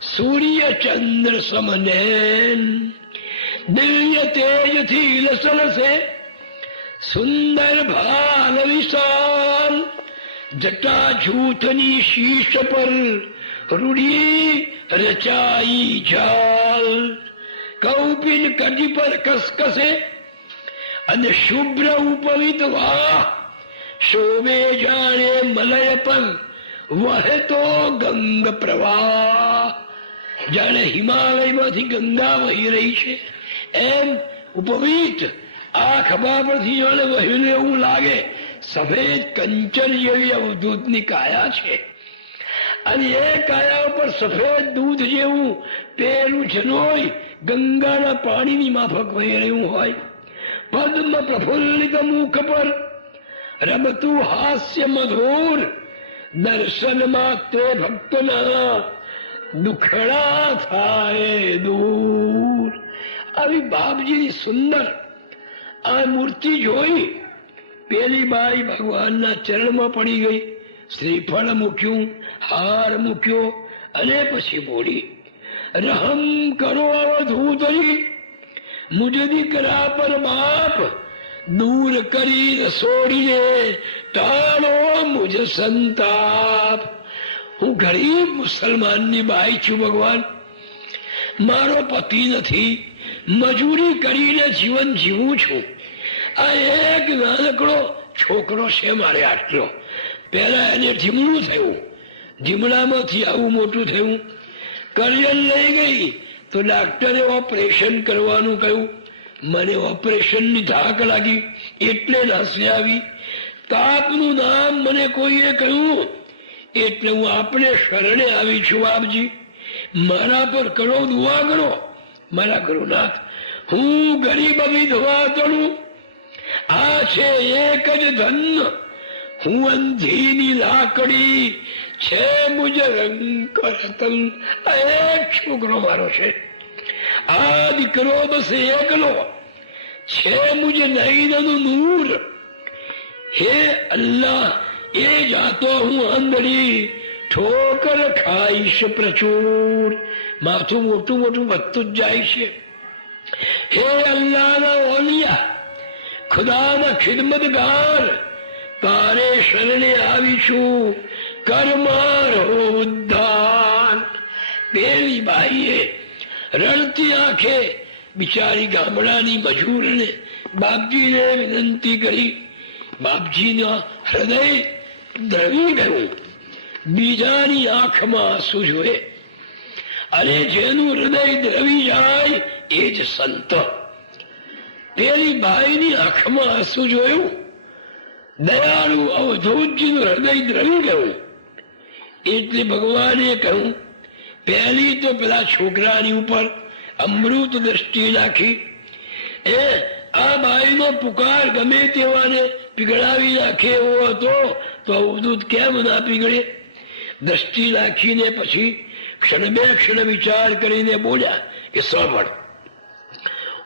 સૂર્ય ચંદ્ર સમને દિવ્ય તેજથી લસલસે સુંદર ભાલ વિશાલ જટા જૂથની શીશ પર રૂઢી રચાઈ જાલ કૌપિન કડી પર કસકસે અને શુભ્ર ઉપવિત વાહ શોભે જાણે મલય પર વહેતો ગંગ પ્રવાહ જાણે હિમાલયમાંથી ગંગા વહી રહી છે. એમ ઉપવિત આ ખભા પરથી જાણે વહ્યું એવું લાગે સફેદ કંચન જેવી અવધૂતની કાયા છે. અને એ કાયા ઉપર સફેદ દૂધ જેવું પેલું જનોય ગંગાના પાણીની માફક વહી રહ્યું હોય. પદ્મ પ્રફુલ્લિત મુખ પર રમતું હાસ્ય મધુર દર્શન તે ભક્તના દુખડા થાય દૂર. આવી બાપજીની સુંદર આ મૂર્તિ જોઈ પેલી બાઈ ભગવાનના ચરણમાં પડી ગઈ. શ્રીફળ મૂક્યું, હાર મૂક્યો અને પછી બોલી, રહમ કરો અવધૂતરી. મુજદી દીકરા પર બાપ દૂર કરી રસોડીને ટાળો મુજ સંતાપ. હું ગરીબ મુસલમાનની બાઈ છું ભગવાન. મારો પતિ નથી, મજૂરી કરીને જીવન જીવું છું. આ એક નાનકડો છોકરો છે મારે આટલો. પહેલા એને ઢીમણું થયું. ધીમડામાંથી આવું મોટું થયું. કરિયર લઈ ગઈ, તો ડાક્ટરે ઓપરેશન કરવાનું કહ્યું. મને ઓપરેશનની ધાક લાગી, એટલે નાસી આવી. તાપનું નામ મને કોઈએ કહ્યું. એટલે હું આપણે શરણે આવી છું આપજી મારા પર કરો, દુઆ કરો. મારા ગુરુનાથ, હું ગરીબ વિધવા તણું આ છે એક જ ધન. હું અંધીની લાકડી છે મુજ રંગ એક છોકરો મારો છે. આ દીકરો બસ એકલો. છે મુજ નૈનનું નૂર. હે અલ્લાહ એ જાતો હું આંધળી ઠોકર ખાઈશ પ્રચુર માથું મોટું મોટું વધતું જ જાય છે હે અલ્લાહના ઓલિયા ખુદાના ખિદમતગાર તારે શરણે આવીશું કરમારો ઉદ્ધાર પેલી બાઈએ રડતી આંખે બિચારી ગામડાની મજૂરને બાપજીને વિનંતી કરી બાપજીના હૃદય દ્રવી ગયું બીજાની આંખમાં આંસુ જોએ અને જેનું હૃદય દ્રવી જાય એ જ સંત. પેલી બાઈની આંખમાં આંસુ જોયું. દયાળુ અવધૂતજીનું હૃદય દ્રવી ગયું. એટલે ભગવાને કહ્યું, પહેલી તો પેલા છોકરાની ઉપર અમૃત દ્રષ્ટિ નાખી એ, આ બાઈનો પુકાર ગમે તેવાને પીગળાવી નાખે એવો હતો અવધૂત કેમ ના પીગળે? દ્રષ્ટિ નાખીને પછી ક્ષણ બે ક્ષણ વિચાર કરીને બોલ્યા કે સાંભળ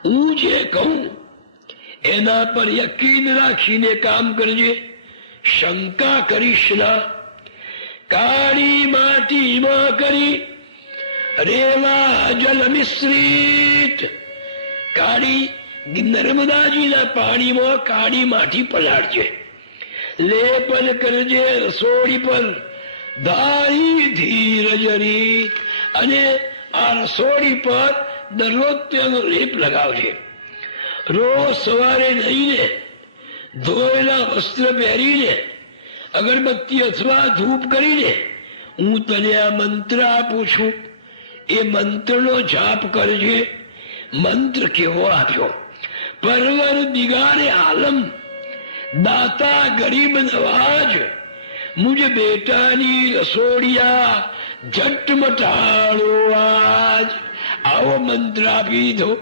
હું જે કહું, એના પર યકીન રાખીને કામ કરજે. શંકા કરીશ ના. કાળી માટીમાં કરી રેવા જલ મિશ્રિત. કાળી નર્મદાજીના પાણીમાં કાળી માટી પલાળજે. લેપન કરજે રસોડી પર ધારી ધીરજરી અને આ રસોડી પર દરરોજ તેનો લેપ લગાવજે. રોજ સવારે નહીને ધોયેલા વસ્ત્ર પહેરીને, અગરબત્તી અથવા ધૂપ કરીને હું તને આ મંત્ર આપું છું. એ મંત્રનો જાપ કરજે. મંત્ર કેવો આપ્યો? પરવર દિગારે આલમ દાતા ગરીબ નવાજ, મુજ બેટાની રસોડિયા જટ મટાડો આજ. આવો મંત્ર આપી દીધો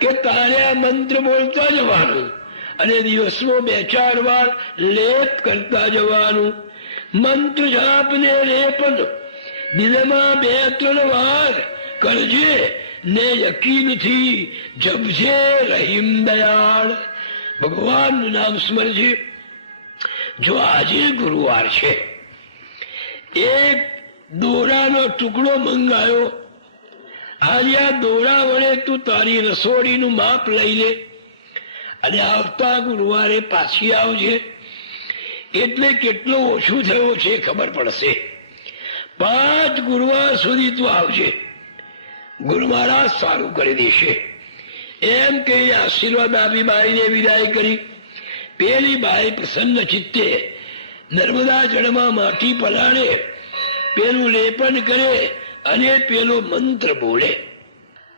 કે તારે મંત્ર બોલતા જવાનું અને દિવસમાં બે ચાર વાર લેપ કરતા જવાનું. મંત્ર જાપને લેપ દિલમાં બે ત્રણ વાર કરજે, ને યકીનથી જપજે રહીમ દયાળ. ભગવાનનું નામ સ્મરજે. જો આજે ગુરુવાર છે, એક દોરાનો ટુકડો મંગાયો. આજે દોરા વડે તું તારી રસોડીનું માપ લઈ લે અને આવતા ગુરુવારે પાછી આવજે. એટલે કેટલો ઓછું થયો છે ખબર પડશે. પાંચ ગુરુવાર સુધી તું આવજે. ગુરુ મહારાજ સારું કરી દેશે. એમ કે આશીર્વાદ આપી બાઈને વિદાય કરી. પેલી બાઈ પ્રસન્ન ચિત્તે નર્મદા જળમાં માટી પલાળે, પેલું લેપન કરે અને પેલો મંત્ર બોલે.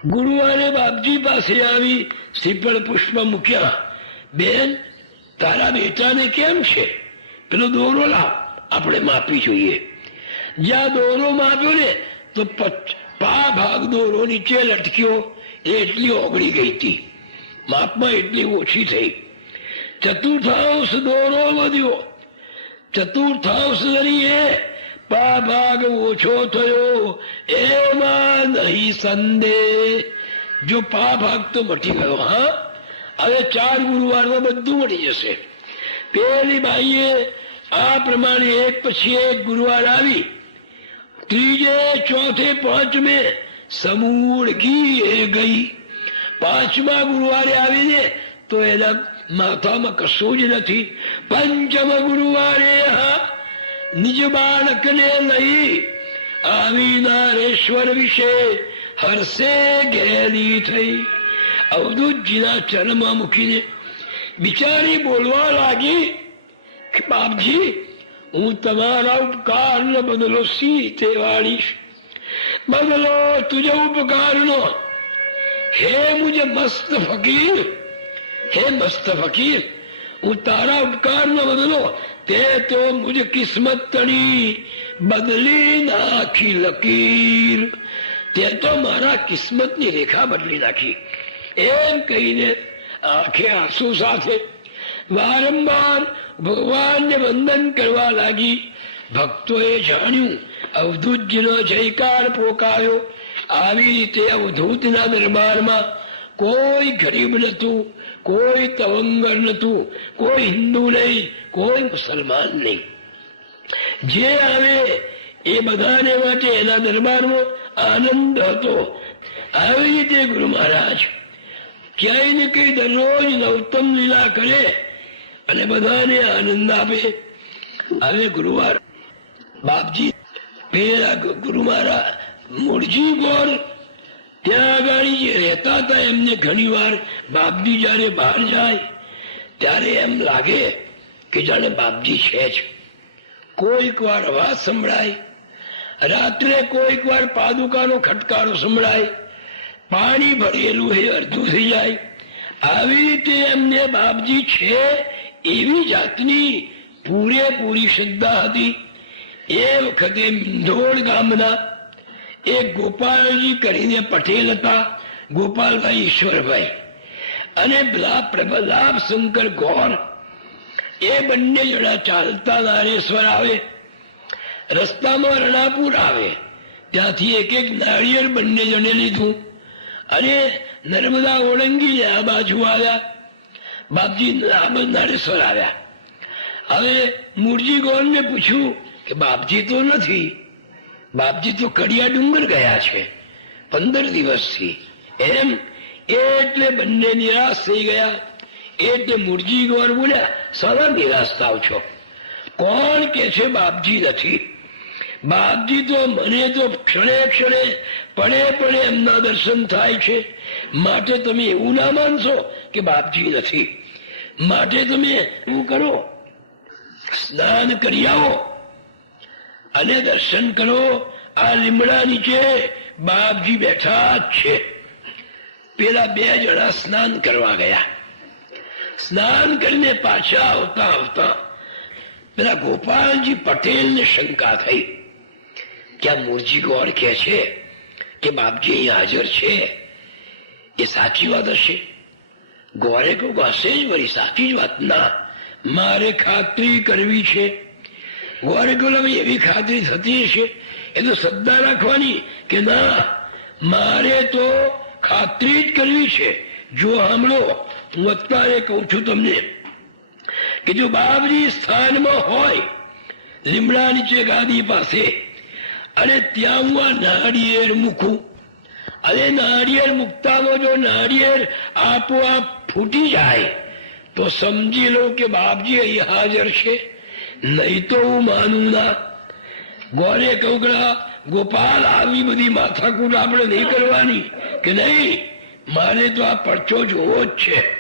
ગુરુવારે બાપજી પાસે આવી શ્રીફળ પુષ્પ મૂક્યા. બેન, તારા બેટાને કેમ છે? પેલો દોરો લાવ આપણે માપી જોઈએ. જ્યાં દોરો માપ્યો ને, તો પા ભાગ દોરો નીચે લટક્યો. એ એટલી ઓગળી ગઈ હતી. માપમાં એટલી ઓછી થઈ. ચતુર્થાંશ દોરો વધ્યો. ચતુર્થાંશ ધરીએ, પા ભાગ ઓછો થયો. એમાં નહીં સંદેહ જો પા ભાગ તો મટી ગયો, હા? હવે ચાર ગુરુવારમાં બધું મટી જશે. પેલી બાઈએ આ પ્રમાણે એક પછી એક ગુરુવાર આવી. ત્રીજે, ચોથે, પાંચમે સમૂળ ઘી એ ગઈ. પાંચમા ગુરુવારે આવીને તો એના માથામાં કશું જ નથી. પંચમ ગુરુવારે નિજ બાળકને લઈ આવી નારેશ્વર વિશે હર્ષે ઘેરી થઈ. અવધૂતજીના ચરણમાં મૂકીને બિચારી બોલવા લાગી બાપજી, હું તમારા ઉપકારનો બદલો સી તે વાળીશ બદલો તુજે ઉપકારનો. હે મુજે મસ્ત ફકીર, હે મસ્ત ફકીર, હું તારા ઉપકારનો બદલો, તે તો મુજે કિસ્મત તણી, બદલી નાખી લકીર. તે તો મારા કિસ્મતની રેખા બદલી નાખી. એમ કહીને આંખે આંસુ સાથે વારંવાર ભગવાનને વંદન કરવા લાગી. ભક્તોએ જાણ્યું અવધૂતજીનો જયકાર પોકાયો આવી રીતે અવધૂતના દરબારમાં કોઈ ગરીબ નતું કોઈ તવંગર નતું કોઈ હિન્દુ નહીં, કોઈ મુસલમાન નહીં. જે આવે એ બધાને માટે એના દરબારમાં આનંદ હતો. આવી રીતે ગુરુ મહારાજ ક્યાંય ને કઈ દરરોજ નવતમ લીલા કરે અને બધાને આનંદ આપે. હવે ગુરુવાર બાપજી પેલા ગુરુ મારા મૂળજી ગોર ત્યાં આગળ જે રહેતા હતા એમને ઘણી વાર બાપજી જયારે બહાર જાય ત્યારે એમ લાગે કે જાણે બાપજી છે જ કોઈક વાર અવાજ સંભળાય રાત્રે કોઈક વાર પાદુકાનો ખટકારો સંભળાય પાણી ભરેલું એ અડધું થઈ જાય આવી રીતે એમને બાપજી છે એવી જાતની પૂરેપૂરી શ્રદ્ધા હતી એ વખતે મિંધોળ ગામના એ ગોપાલજી કરીને પટેલ હતા, ગોપાલભાઈ ઈશ્વરભાઈ. અને પેલા પ્રભલાભ શંકર ગોર એ બંને જણા ચાલતા નારેશ્વર આવે, રસ્તામાં રણાપુર આવે, ત્યાંથી એક એક નાળિયેર બંને જણે લીધું. અને નર્મદા ઓળંગીને આ બાજુ આવ્યા. બાપજી નારેશ્વર આવ્યા. હવે મૂળજી ગોરને પૂછ્યું કે બાપજી તો નથી. બાપજી તો કડિયા ડુંગર ગયા છે. પંદર દિવસથી. એમ? એટલે બંને નિરાશ થઈ ગયા. એટલે મુરજી ગોર બોલ્યા સારા નિરાશ થાવ છો. કોણ કે છે બાપજી નથી? બાપજી તો મને તો ક્ષણે ક્ષણે પણે પણે એમના દર્શન થાય છે. માટે તમે એવું ના માનશો કે બાપજી નથી. માટે તમે એવું કરો? સ્નાન કરી આવો. અને દર્શન કરો, આ લીમડા નીચે બાપજી બેઠા છે. પેલા બે જણા સ્નાન કરવા ગયા. સ્નાન કરીને પાછા આવતા આવતા પેલા ગોપાલજી પટેલને શંકા થઈ. કે આ ગોળ કે છે કે બાપજી અહીં હાજર છે? એ સાચી વાત હશે. ગોરે કહું હશે જ વળી સાચી જ વાત. ના, મારે ખાતરી કરવી છે. કહું એવી ખાતરી થતી હશે એ તો શ્રદ્ધા રાખવાની કે ના, મારે તો ખાતરી જ કરવી છે. જો સાંભળો, હું અત્યારે કહું છું તમને કે જો બાબરી સ્થાનમાં હોય, લીમડા નીચે ગાદી પાસે, અને ત્યાં હું આ નાળિયેર મૂકું, અને નાળિયેર મૂકતામાં જો નાળિયેર આપોઆપ ફૂટી જાય, તો સમજી લો કે બાપજી અહીં હાજર છે. નહીં તો હું માનું ના. ગોરે કવગડા ગોપાલ આવી બધી માથાકૂટ આપણે નહીં કરવાની. કે નહીં, મારે તો આ પરચો જોવો જ છે.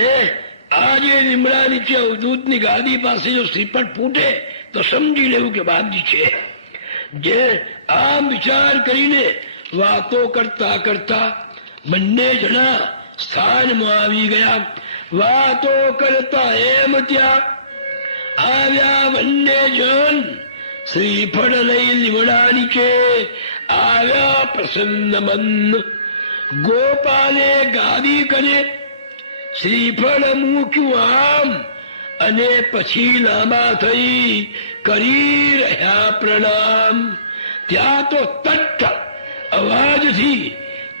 એ, આ જે લીમડા નીચે અવધૂતની ગાદી પાસે જો શ્રીપટ ફૂટે, તો સમજી લેવું કે બાપજી છે. જે આમ વિચાર કરીને વાતો કરતા કરતા બંને જણા સ્થાનમાં આવી ગયા. વાતો કરતા એમ ત્યાં આવ્યા બંને જન શ્રીફળ લઈ લીમડા નીચે આવ્યા પ્રસન્ન મન ગોપાલે ગાદી કરે શ્રીફળ મૂક્યું આમ અને પછી લાંબા થઈ કરી રહ્યા પ્રણામ ત્યાં તો તટ્ટ અવાજથી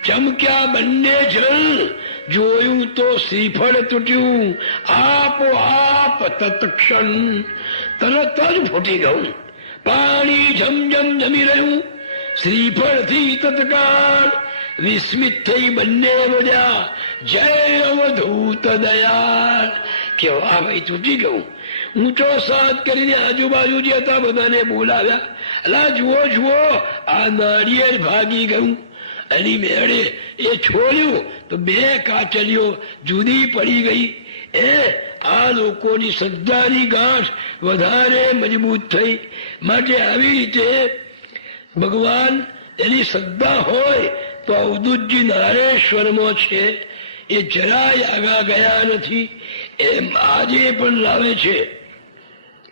ચમક્યા બંને જણ જોયું તો શ્રીફળ તૂટ્યું. આપો આપ તત્ક્ષણ તરત જ ફૂટી ગયું. પાણી ઝમઝમ જમી રહ્યું. શ્રીફળથી તત્કાળ વિસ્મિત થઈ બંને બધા જય અવધૂત દયાળ. કે આ ભાઈ તૂટી ગયું. ઊંચો સાથ કરીને આજુબાજુ જે હતા બધાને બોલાવ્યા. અલા જુઓ જુઓ, આ નાળિયેર ભાગી ગયું. એની મેળે એ છોડ્યું તો બે કાચલીઓ જુદી પડી ગઈ. એ આ લોકોની શ્રદ્ધાની ગાંઠ વધારે મજબૂત થઈ. માટે આવી રીતે ભગવાન એની શ્રદ્ધા હોય તો અવધૂતજી નારેશ્વરમાં છે. એ જરાય આગા ગયા નથી. એમ આજે પણ લાવે છે.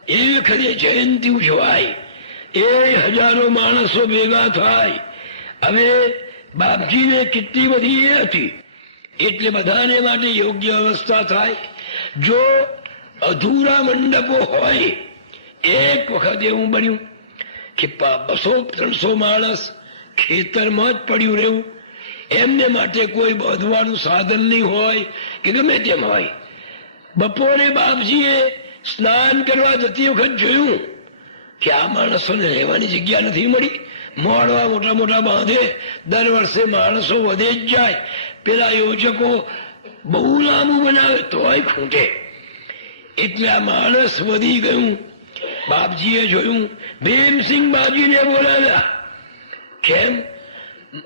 એ વખતે જયંતિ ઉજવાય. એ હજારો માણસો ભેગા થાય. હવે બાપજીને કેટલી બધી એ હતી. એટલે બધાને માટે યોગ્ય અવસ્થા થાય. જો અધૂરા મંડપો હોય, એક વખત એવું બન્યું કે બસો ત્રણસો માણસ ખેતરમાં જ પડ્યું રહેવું. એમને માટે કોઈ બાંધવાનું સાધન નહીં હોય કે ગમે તેમ હોય. બપોરે બાપજીએ સ્નાન કરવા જતી વખત જોયું કે આ માણસોને રહેવાની જગ્યા નથી મળી. મોડવા મોટા મોટા બાંધે. દર વર્ષે માણસો વધે જ જાય. પેલા યોજકો બહુ લાંબુ બનાવે તોય ખૂટે. એટલે આ માણસ વધી ગયું. બાપજીએ જોયું. ભીમસિંહ બાપજીને બોલાવ્યા. કેમ?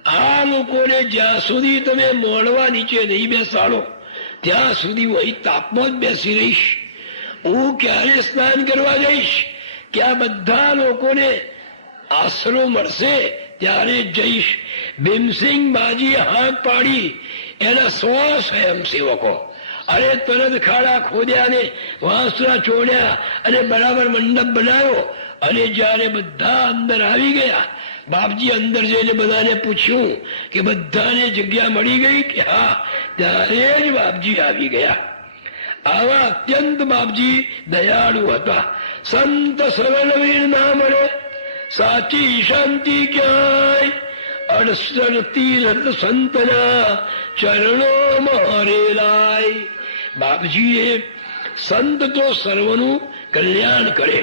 આ લોકોને જ્યાં સુધી તમે મોડવા નીચે નહીં બેસાડો, ત્યાં સુધી હું અહીં તાપમાં જ બેસી રહીશ. હું ક્યારે સ્નાન કરવા જઈશ? કે આ બધા લોકોને આશરો મળશે ત્યારે જઈશ ભીમસિંહ બાજી હાથ પાડી એના સો સ્વયંસેવકો અરે તરત ખાડા ખોદ્યા ને વાંસરા છોડ્યા અને બરાબર મંડપ બનાવ્યો અને જ્યારે બધા અંદર આવી ગયા બાપજી અંદર જઈને બધાને પૂછ્યું કે બધાને જગ્યા મળી ગઈ કે હા ત્યારે જ બાપજી આવી ગયા આવા અત્યંત બાપજી દયાળુ હતા સંત શ્રવણવીર ના મળે સાચી શાંતિ ક્યાંય અડસર તીર્થ સંતના ચરણો મારેલાય બાપજીએ સંત તો સર્વનું કલ્યાણ કરે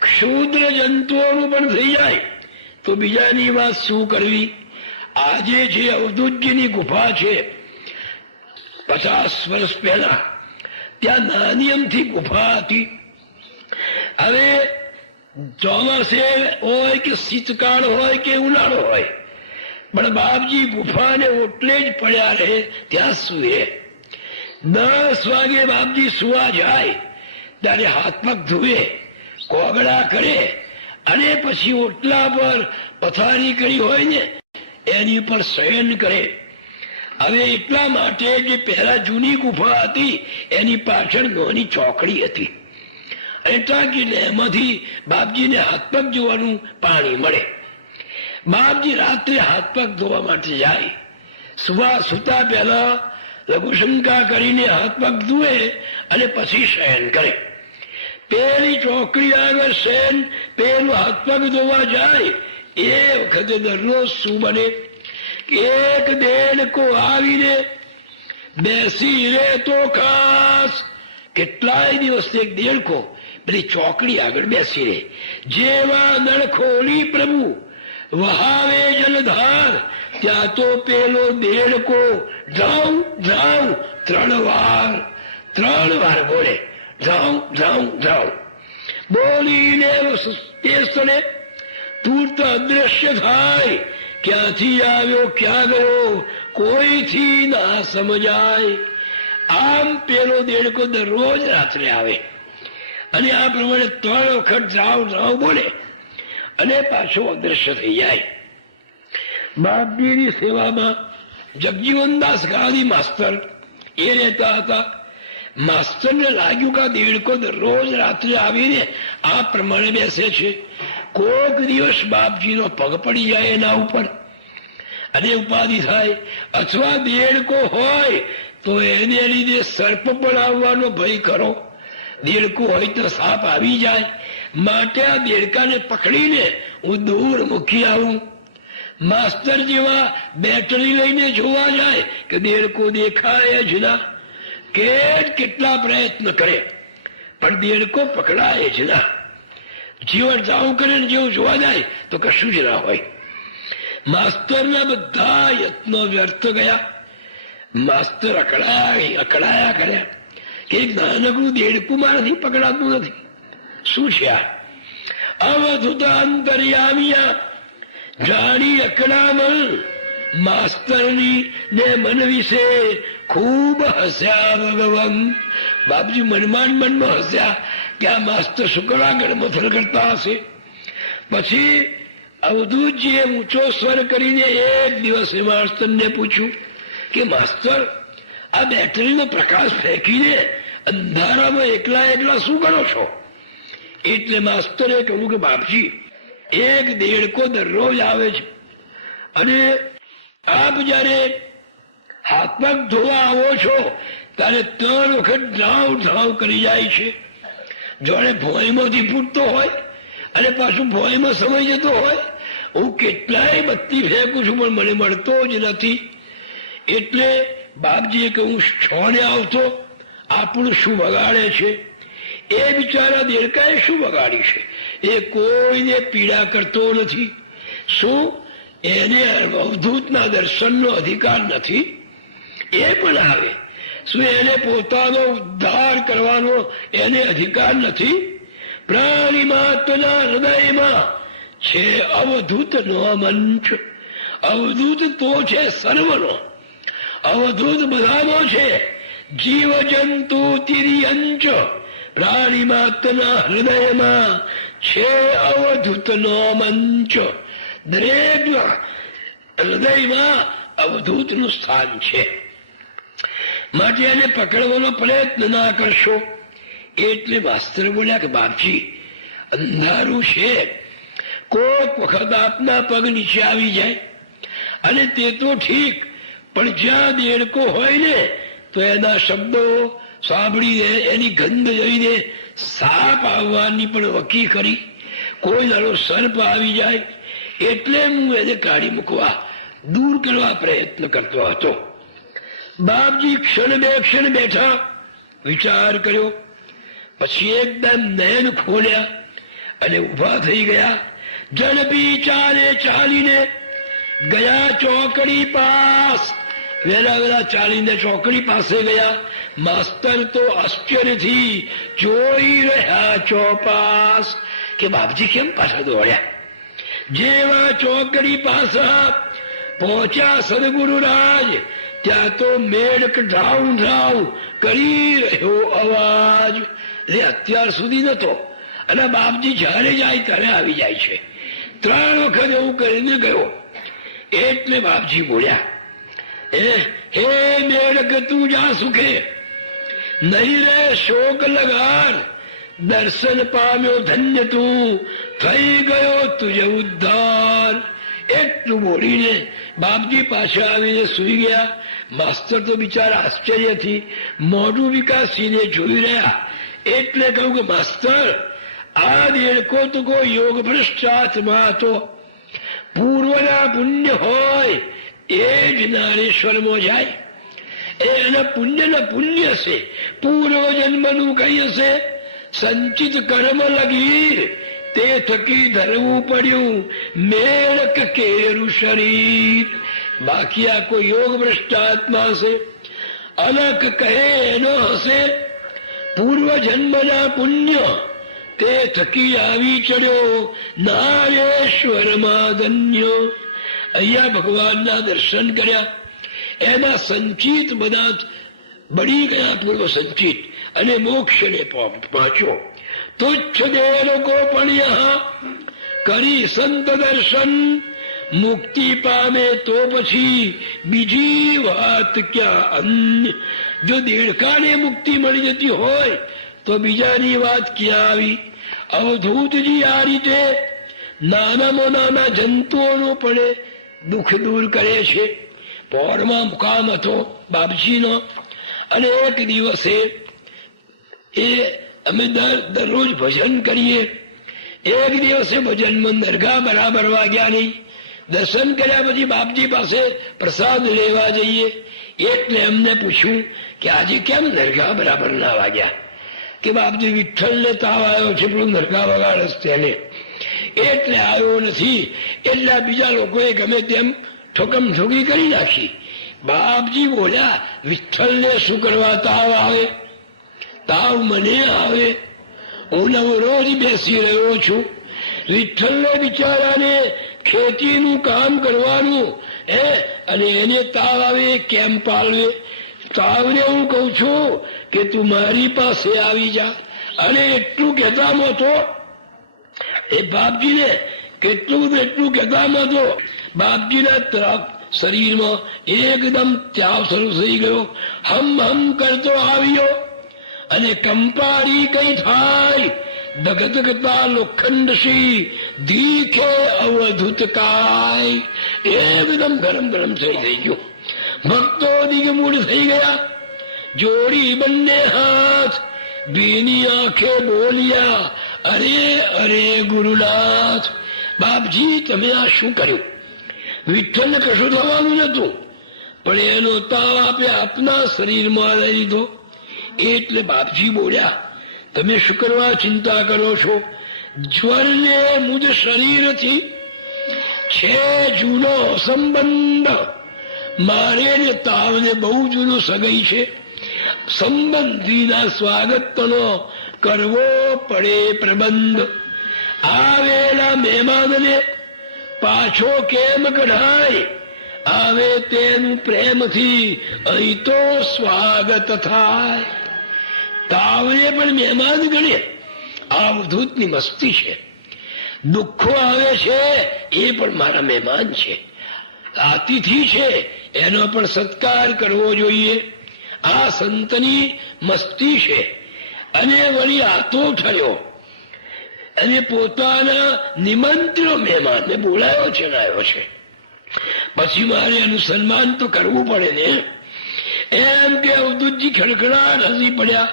ક્ષુદ્ર જંતુઓનું પણ થઈ જાય તો બીજાની વાત શું કરવી આજે જે અવધૂતજીની ગુફા છે પચાસ વર્ષ પહેલા ત્યાં નાની અમથી ગુફા હતી હવે ચોમાસે હોય કે શીતકાળ હોય કે ઉનાળો હોય, પણ બાપજી ગુફાને ઓટલે જ પડ્યા રહે ત્યાં સુએ. દસ વાગે બાપજી સુવા જાય, ત્યારે હાથ પગ ધુએ, કોગળા કરે, અને પછી ઓટલા પર પથારી કરી હોય ને, એની ઉપર શયન કરે. હવે એટલા માટે જે પહેલા જૂની ગુફા હતી, એની પાછળ ગોની ચોકડી હતી. એટલા કે એમાંથી બાપજીને હાથ પગ જોવાનું પાણી મળે. બાપજી રાત્રે હાથ પગ ધોવા માટે જાય. સુવા સુતા પહેલા લઘુશંકા કરીને હાથ પગ ધુએ અને પછી શયન કરે. પેલી ચોકડી આગળ શયન, પેલું હાથ પગ ધોવા જાય. એ વખતે દરરોજ શું બને? એક દેડકો આવીને બેસી રે તો ખાસ. કેટલાય દિવસ એક દેડકો બધી ચોકડી આગળ બેસી રહે જેવા નળ ખોલી પ્રભુ વહાવે જલધાર ત્યાં તો પેલો દેડકો જાઉં જાઉં ત્રણ વાર ત્રણ વાર બોલે જાઉં જાઉં જાઉં બોલીને તે સ્થળે તુર્ત અદ્રશ્ય થાય ક્યાંથી આવ્યો ક્યાં ગયો કોઈથી ના સમજાય આમ પેલો દેડકો દરરોજ રાત્રે આવે અને આ પ્રમાણે ત્રણ વખત રાવ રાવ બોલે. અને પાછો અદ્રશ્ય થઈ જાય. બાપજીની સેવામાં જગજીવનદાસ ગાંધી માસ્તર, એ રહેતા હતા. માસ્તરને લાગ્યું કે દેડકો દરરોજ રાત્રે આવીને આ પ્રમાણે બેસે છે. કોક દિવસ બાપજીનો પગ પડી જાય એના ઉપર. અને ઉપાધિ થાય. અથવા દેડકો હોય, તો એને લીધે સર્પ પણ આવવાનો ભય કરો. દેડકો હોય તો સાપ આવી જાય, માટે આ દેડકાને પકડીને હું દૂર મૂકી આવું. માસ્તર જેવા બેટરી લઈને જોવા જાય કે દેડકો દેખાય જ ના. કેટ કેટલા પ્રયત્ન કરે, પણ દેડકો પકડાય જ ના. જીવન જાવું કરે ને જેવું જોવા જાય તો કશું જ ના હોય. માસ્તરના બધા યત્નો વ્યર્થ ગયા. માસ્તર અકળાય, અકળાયા કર્યા. કે એક નાનકડું દેડકું મારાથી પકડાતું નથી. શું છે આ? અવધૂત અંતર્યામિયા જાણી અકળામણ માસ્તરની ને મન વિશે ખૂબ હસ્યા ભગવાન બાપજી મનમાન મનમાં હસ્યા કે આ માસ્તર શુક્રા મથલ કરતા હશે? પછી અવધૂતજીએ ઊંચો સ્વર કરીને એક દિવસે માસ્તરને પૂછ્યું કે માસ્તર, આ બેટરીનો પ્રકાશ ફેંકીને અંધારામાં એકલા એકલા શું કરો છો? એટલે માસ્તરે કહ્યું કે, બાપજી, એક દેડકો દરરોજ આવે છે. અને આપ જયારે હાથ પગ ધોવા આવો છો, ત્યારે ત્રણ વખત ડ્રાવ ધ્રાવ કરી જાય છે. જોડે ભોયમાંથી ફૂટતો હોય, અને પાછું ભોયમાં સમય જતો હોય, હું કેટલાય બત્તી ફેંકું છું, પણ મને મળતો જ નથી. એટલે બાપજીએ કહ્યું છોને આવતો આપણું શું બગાડે છે? એ બિચારા દેડકાએ શું બગાડી છે? એ કોઈને પીડા કરતો નથી. શું? એને અવધૂતના દર્શનનો અધિકાર નથી? એ પણ આવે. શું એને પોતાનો ઉદ્ધાર કરવાનો એને અધિકાર નથી? પ્રાણી માત્રના હૃદયમાં છે અવધૂત નો મંચ. અવધૂત તો છે સર્વનો. અવધૂત બધાનો છે. જીવ જંતુ તિર્યંચ પ્રાણી માત્રના હૃદયમાં છે અવધૂત નો મંચ. દરેક હૃદયમાં અવધૂતનું સ્થાન છે. માટે એને પકડવાનો પ્રયત્ન ના કરશો. એટલે માસ્તર બોલ્યા કે, બાપજી, અંધારું છે. કોક વખત આપના પગ નીચે આવી જાય. અને તે તો ઠીક, પણ જ્યાં દેડકો હોય ને તો એના શબ્દો સાંભળીને એની ગંધ જોઈને સાપ આવવાની પણ વકી કરી. કોઈ દાડો સર્પ આવી જાય એટલે હું એને કાઢી મૂકવા દૂર કરવા પ્રયત્ન કરતો હતો. બાપજી ક્ષણ બે ક્ષણ બેઠા વિચાર કર્યો. પછી એકદમ નયન ખોલ્યા અને ઊભા થઈ ગયા. ઝડપી ચાલે ચાલીને ગયા ચોકડી પાસ વેલા વેલા ચાલીને ચોકડી પાસે ગયા. માસ્તર તો આશ્ચર્યથી જોઈ રહ્યા ચોપાસ કે બાપજી કેમ પાછા દોડ્યા? જેવા ચોકડી પાસા પહોંચ્યા સદગુરુ રાજ ત્યાં તો મેળક ઢાવ ઢાવ કરી રહ્યો અવાજ. એ અત્યાર સુધી નતો. અને બાપજી જ્યારે જાય ત્યારે આવી જાય છે. ત્રણ વખત એવું કરીને ગયો. એટલે બાપજી બોલ્યા એ હે મેળક તું જા સુખે નહીં રે શોક લગાર દર્શન પામ્યો ધન્ય તું થઈ ગયો તુજે ઉદ્ધાર એટલું બોલીને બાપજી પાછા આવીને સુઈ ગયા માસ્તર તો બિચારા આશ્ચર્યથી મોઢું વિકાસીને જોઈ રહ્યા એટલે કહ્યું કે માસ્તર આ દેડકો તો કોઈ યોગ ભ્રષ્ટાત્મા હતો પૂર્વના પુણ્ય હોય એ જ નારેશ્વરમાં જાય એ એના પુણ્યના પુણ્ય છે પૂર્વ જન્મનું કઈ હશે સંચિત કર્મ લગીર તે થકી ધરવું પડ્યું મેળક કેરું શરીર બાકી આ કોઈ યોગ ભ્રષ્ટ આત્મા હશે અલક કહે એનો હશે પૂર્વ જન્મના પુણ્ય તે થકી આવી ચડ્યો નારેશ્વરમાં ધન્ય અહીંયા ભગવાનના દર્શન કર્યા. એના સંચિત બધા બળી ગયા પૂર્વ સંચિત અને મોક્ષને પહોંચ્યો તુચ્છ દેહ લોકો પણ કરી સંત દર્શન. મુક્તિ પામે તો પછી બીજી વાત ક્યાં? અન્ય જો દેડકાને મુક્તિ મળી જતી હોય તો બીજાની વાત ક્યાં આવી? અવધૂતજી આ રીતે નાનામાં નાના જંતુઓનું પણ દુઃખ દૂર કરે છે પોરમાં મુકામ હતો બાપજીનો અને એક દિવસે એ અમે દરરોજ ભજન કરીએ એક દિવસે ભજનમાં દરગાહ બરાબર વાગ્યા નહીં દર્શન કર્યા પછી બાપજી પાસે પ્રસાદ લેવા જઈએ એટલે એમને પૂછ્યું કે આજે કેમ દરગાહ બરાબર ના વાગ્યા કે બાપજી વિઠ્ઠલને તાવ આવ્યો છે પેલું દરગાહ વગાડસ તેને. એટલે આવ્યો નથી. એટલે બીજા લોકોએ ગમે તેમ ઠોકમ ઠોકી કરી નાખી. બાપજી બોલ્યા, વિઠ્ઠલને શું કરવા તાવ આવે? તાવ મને આવે. હું રોજ બેસી રહ્યો છું. વિઠ્ઠલને બિચારાને ખેતીનું કામ કરવાનું, હે? અને એને તાવ આવે કેમ પાળવે? તાવને હું કઉ છું કે તું મારી પાસે આવી જા. અને એટલું કહેતામાં તો એ બાપજીને કેટલું બધું એટલું કહેતામાં હતો બાપજીના શરીરમાં એકદમ ત્યાવ શરૂ થઈ ગયો. હમ હમ કરતો આવ્યો અને કંપારી કઈ થાય. ધગધગતા લોખંડસી દીખે અવધૂત કાય. એકદમ ગરમ ગરમ થઈ થઈ ગયું. ભક્તો દિગમૂળ થઈ ગયા. જોડી બંને હાથ. ભીની આંખે બોલ્યા અરે અરે, ગુરુનાથ, બાપજી, તમે આ શું કર્યું? વિઠ્ઠલને કશું થવાનું નતું પણ એનો તાવ આપે આપના શરીરમાં લઈ લીધો. એટલે બાપજી બોલ્યા, તમે શું કરવા ચિંતા કરો છો? જ્વરને મુજ શરીરથી છે જૂનો સંબંધ. મારે ને તાવને બહુ જૂનો સગાઈ છે. સંબંધીના સ્વાગતનો કરવો પડે પ્રબંધ. આવેલા મહેમાનને પાછો કેમ કઢાય આવે તેનું પ્રેમથી અહીં તો સ્વાગત થાય. તાવને પણ મહેમાન ગણે. આવધૂતની મસ્તી છે. દુઃખો આવે છે, એ પણ મારા મહેમાન છે. અતિથિ છે, એનો પણ સત્કાર કરવો જોઈએ. આ સંતની મસ્તી છે. અને વળી આતો થયો. અને પોતાના નિમંત્રણ મહેમાનને બોલાયો છે આવ્યો છે. પછી મારે એનું સન્માન તો કરવું પડે ને. એમ કે અવધૂતજી ખડખડાટ હસી પડ્યા.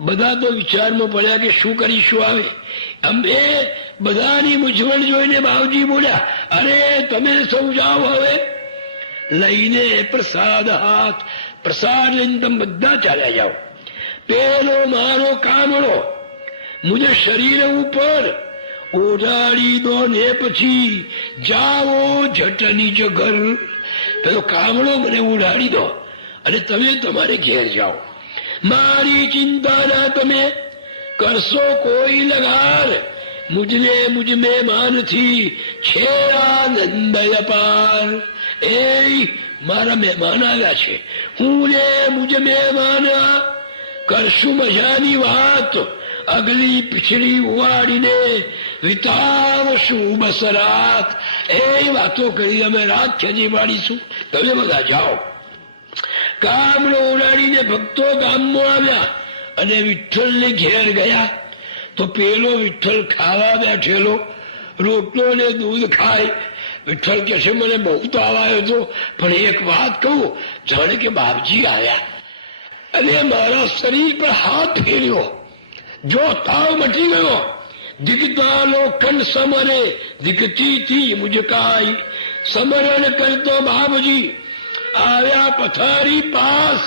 બધા તો વિચારમાં પડ્યા કે શું કરીશું આવે. અમે બધાની મૂંઝવણ જોઈને બાવજી બોલ્યા, અરે, તમે સૌ જાઓ હવે. લઈને પ્રસાદ હાથ, પ્રસાદ લઈને તમે બધા ચાલ્યા જાઓ. પેલો મારો કામળો મુજે શરીર ઉપર ઓઢાડી દો ને પછી જાઓ જટની જ ઘર પેલો કામળો મને ઉડાડી દો અને તમે તમારે ઘેર જાઓ મારી ચિંતા ના તમે કરશો કોઈ લગાર મુજને મુજ મહેમાનથી છેડા નંદ અપાર એ મારા મહેમાન આવ્યા છે હું ને મુજ મહેમાન કરશું મજાની વાત. અગલી પીછડી ઉવાડીને વિતાવશું બસ રાત એ વાતો કરી અમે રાત ખેજી પાડીશું. તમે બધા જાઓ. કામડો ઉડાડીને ભક્તો ગામમાં આવ્યા અને વિઠ્ઠલને ઘેર ગયા. તો પેલો વિઠ્ઠલ ખાવા બેઠેલો. રોટલો ને દૂધ ખાય વિઠ્ઠલ કે છે, મને બહુ તો આવ્યો હતો. પણ એક વાત કહું, જાણે કે બાપજી આવ્યા. અને મારા શરીર પર હાથ ફેર્યો. જો તાવ મટી ગયો દિગતા લોખંડ સમરે દિગતી થી મુજકાઈ. સમરણ કરતો બાપજી, આવ્યા પથારી પાસ,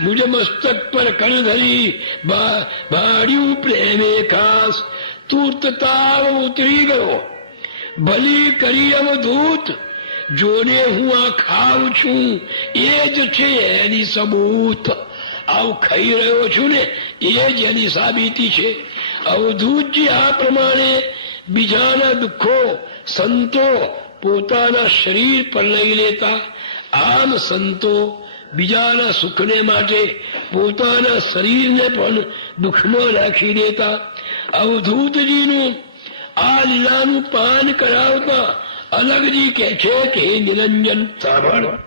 મુજ મસ્તક પર કણ ધરી ભાડ્યું પ્રેમે ખાસ. તૂર્ત તાવ ઉતરી ગયો. ભલી કરી અવધૂત, જોને હું આ ખાઉં છું, એ જ છે એની સબૂત. આવું ખાઈ રહ્યો છું ને, એ જ એની સાબિતી છે. અવધૂતજી આ પ્રમાણે બીજાના દુઃખો, સંતો પોતાના શરીર પર લઈ લેતા, આમ સંતો બીજાના સુખને માટે પોતાના શરીરને પણ દુઃખમાં રાખી દેતા. અવધૂતજીનું આ લીલાનું પાન કરાવતા અલગજી કે છે કે, હે નિરંજન, સાંભળ.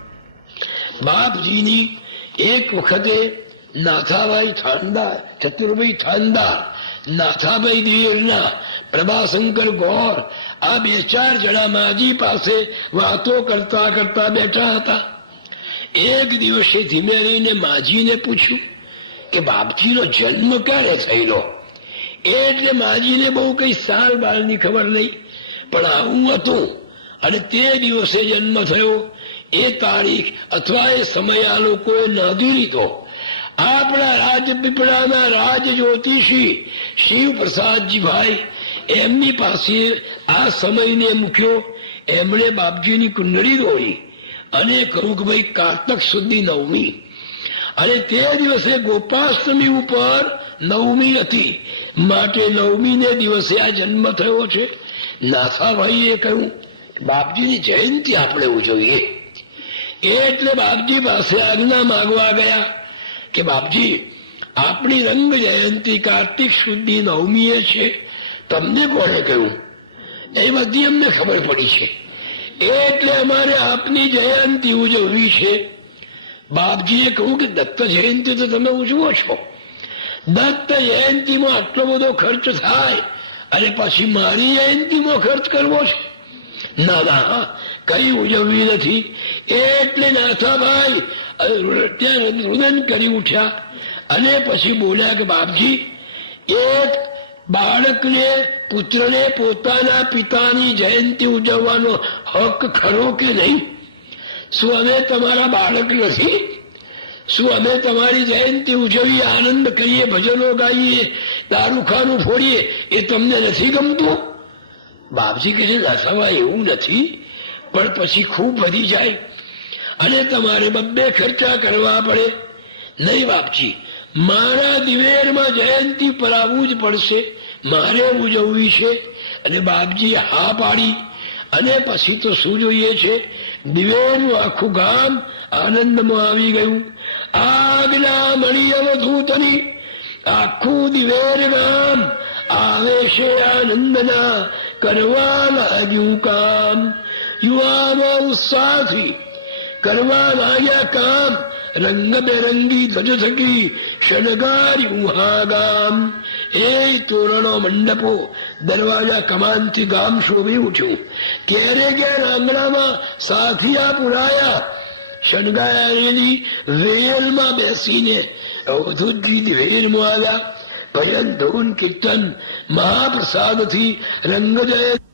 બાપજીની એક વખતે નાથાભાઈ ઠાંડા ચતુરભાઈ ઠાંડા, નાથાભાઈ દીરના પ્રભાશંકર ગોર, આ બે ચાર જણા માજી પાસે વાતો કરતા કરતા બેઠા હતા. એક દિવસે ધીમે રહીને માજીને પૂછ્યું કે બાપજીનો જન્મ ક્યારે થયેલો? એટલે માજીને બહુ કઈ સાલ બાળની ખબર નહીં, પણ આવું હતું. અને તે દિવસે જન્મ થયો. એ તારીખ અથવા એ સમય આ લોકોએ નોંધી લીધો. આપણા રાજપીપળાના રાજ જ્યોતિષી શિવ પ્રસાદજી ભાઈ, એમની પાસે આ સમયને મૂક્યો. એમણે બાપજીની કુંડળી દોડી અને કહ્યું કે ભાઈ કારતક સુધી નવમી. અને તે દિવસે ગોપાષ્ટમી ઉપર નવમી હતી. માટે નવમી ને દિવસે આ જન્મ થયો છે. નાથાભાઈએ કહ્યું, બાપજીની જયંતિ આપણે ઉજવીએ. એટલે બાપજી પાસે આજ્ઞા માગવા ગયા. કે બાપજી, આપણી રંગ જયંતિ કાર્તિક શુદ્ધિ નવમીએ છે. તમને કોણે કહ્યું? એ બધી અમને ખબર પડી છે. એટલે અમારે આપની જયંતિ ઉજવવી છે. બાપજીએ કહ્યું કે દત્ત જયંતિ તો તમે ઉજવો છો. દત્ત જયંતિમાં આટલો બધો ખર્ચ થાય અને પછી મારી જયંતિમાં ખર્ચ કરવો છે? ના ના, કઈ ઉજવવી નથી. એટલે નાથાભાઈ ત્યાં રુદન કરી ઉઠ્યા. અને પછી બોલ્યા કે, બાપજી, એક બાળકને પુત્રને પોતાના પિતાની જયંતિ ઉજવવાનો હક ખરો કે નહીં? શું અમે તમારા બાળક નથી? શું અમે તમારી જયંતિ ઉજવીએ, આનંદ કરીએ, ભજનો ગાઈએ દારૂખાનું ફોડીએ, એ તમને નથી ગમતું? બાપજી કહે છે દાસાભાઈ એવું નથી. પણ પછી ખૂબ વધી જાય. અને તમારે બબ્બે ખર્ચા કરવા પડે. નહીં બાપજી, મારા દિવેરમાં જયંતિ પર આવવું જ પડશે. મારે ઉજવવી છે અને બાપજી હા પાડી. અને પછી તો શું જોઈએ છે? દિવેરનું આખું ગામ આનંદમાં આવી ગયું. આગના મણી અવધૂતની આખું દિવેર ગામ આવે છે આનંદના કરવા લાગ્યું કામ. યુવાનો ઉત્સાહથી કરવા લાગ્યા કામ, રંગબેરંગી ધ્વજ થકી શણગારી ઉહાગામ. એ તોરણો મંડપો દરવાજા કમાનથી ગામ શોભી ઉઠ્યું. ક્યારે ક્યારે આંગણામાં સાથિયા પુરાયા? શણગારેલી વેલમાં બેસીને અવધૂતજી વેલમાં આવ્યા. ભજન ધૂન કીર્તન, મહાપ્રસાદથી રંગજય